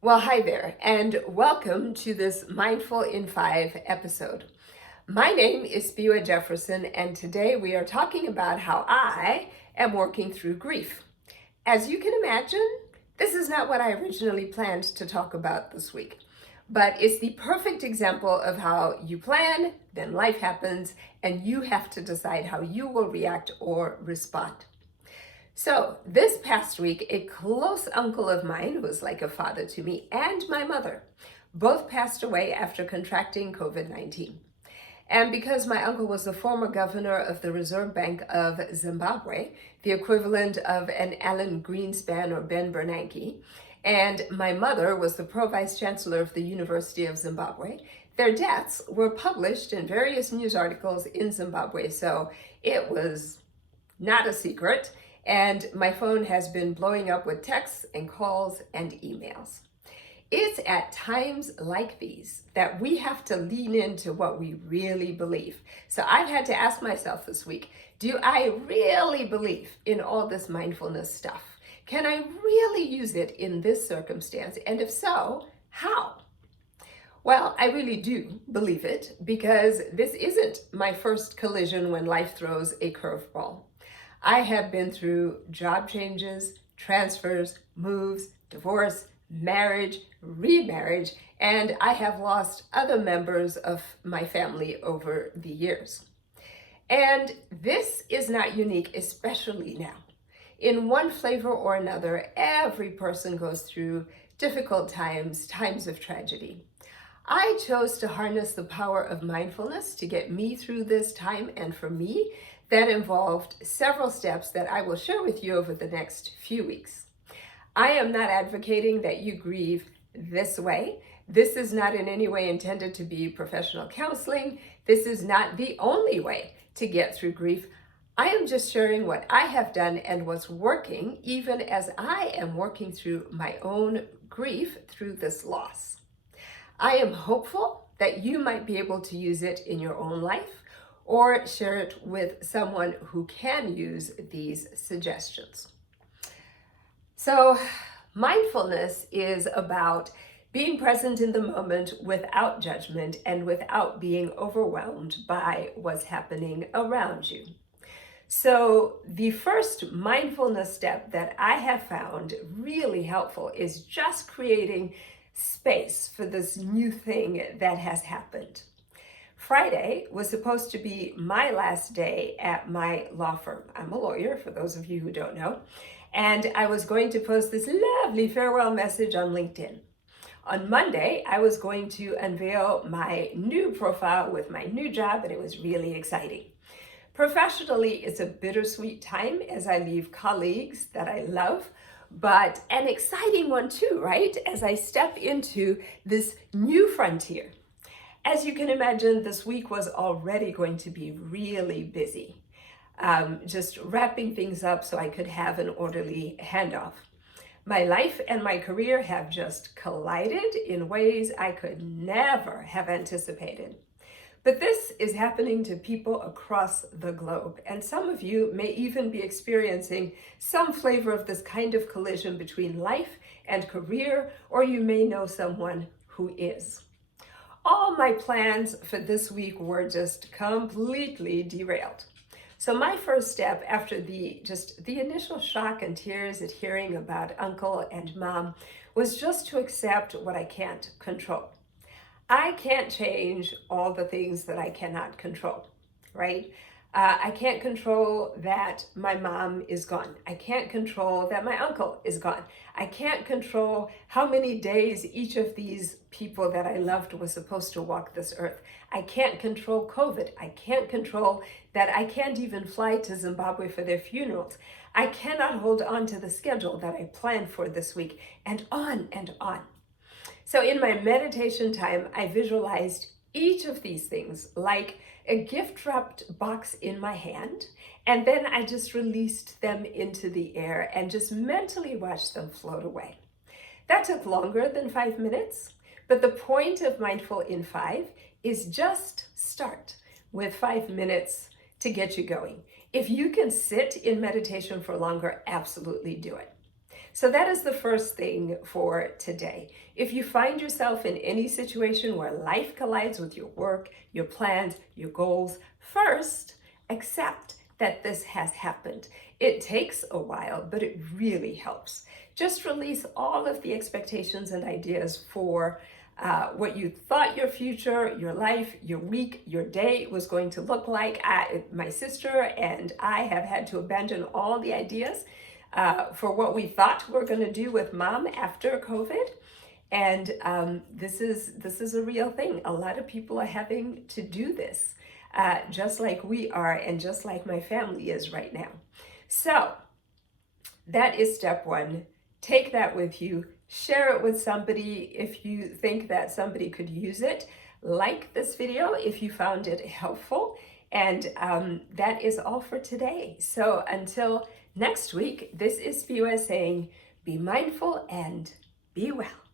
Well, hi there, and welcome to this Mindful in 5 episode. My name is Spiwa Jefferson, and today we are talking about how I am working through grief. As you can imagine, this is not what I originally planned to talk about this week, but it's the perfect example of how you plan, then life happens, and you have to decide how you will react or respond. So, this past week, a close uncle of mine, who was like a father to me, and my mother, both passed away after contracting COVID-19. And because my uncle was the former governor of the Reserve Bank of Zimbabwe, the equivalent of an Alan Greenspan or Ben Bernanke, and my mother was the pro-vice chancellor of the University of Zimbabwe, their deaths were published in various news articles in Zimbabwe, so it was not a secret, and my phone has been blowing up with texts and calls and emails. It's at times like these that we have to lean into what we really believe. So I've had to ask myself this week, do I really believe in all this mindfulness stuff? Can I really use it in this circumstance? And if so, how? Well, I really do believe it because this isn't my first collision when life throws a curveball. I have been through job changes, transfers, moves, divorce, marriage, remarriage, and I have lost other members of my family over the years. And this is not unique, especially now. In one flavor or another, every person goes through difficult times, times of tragedy. I chose to harness the power of mindfulness to get me through this time, and for me, that involved several steps that I will share with you over the next few weeks. I am not advocating that you grieve this way. This is not in any way intended to be professional counseling. This is not the only way to get through grief. I am just sharing what I have done and what's working, even as I am working through my own grief through this loss. I am hopeful that you might be able to use it in your own life or share it with someone who can use these suggestions. So, mindfulness is about being present in the moment without judgment and without being overwhelmed by what's happening around you. So, the first mindfulness step that I have found really helpful is just creating space for this new thing that has happened. Friday was supposed to be my last day at my law firm. I'm a lawyer, for those of you who don't know, and I was going to post this lovely farewell message on LinkedIn. On Monday, I was going to unveil my new profile with my new job, and it was really exciting. Professionally, it's a bittersweet time as I leave colleagues that I love, but an exciting one too, right? As I step into this new frontier. As you can imagine, this week was already going to be really busy, just wrapping things up so I could have an orderly handoff. My life and my career have just collided in ways I could never have anticipated. But this is happening to people across the globe, and some of you may even be experiencing some flavor of this kind of collision between life and career, or you may know someone who is. All my plans for this week were just completely derailed. So my first step after the initial shock and tears at hearing about uncle and mom was just to accept what I can't control. I can't change all the things that I cannot control, right? I can't control that my mom is gone. I can't control that my uncle is gone. I can't control how many days each of these people that I loved was supposed to walk this earth. I can't control COVID. I can't control that I can't even fly to Zimbabwe for their funerals. I cannot hold on to the schedule that I planned for this week, and on and on. So in my meditation time, I visualized each of these things like a gift wrapped box in my hand, and then I just released them into the air and just mentally watched them float away. That took longer than 5 minutes, but the point of Mindful in 5 is just start with 5 minutes to get you going. If you can sit in meditation for longer, absolutely do it. So that is the first thing for today. If you find yourself in any situation where life collides with your work, your plans, your goals, first, accept that this has happened. It takes a while, but it really helps. Just release all of the expectations and ideas for what you thought your future, your life, your week, your day was going to look like. My sister and I have had to abandon all the ideas for what we thought we were going to do with mom after COVID. And this is a real thing. A lot of people are having to do this, just like we are, and just like my family is right now. So that is step one. Take that with you. Share it with somebody if you think that somebody could use it. Like this video if you found it helpful. And that is all for today. So until next week, this is Spiwa saying, be mindful and be well.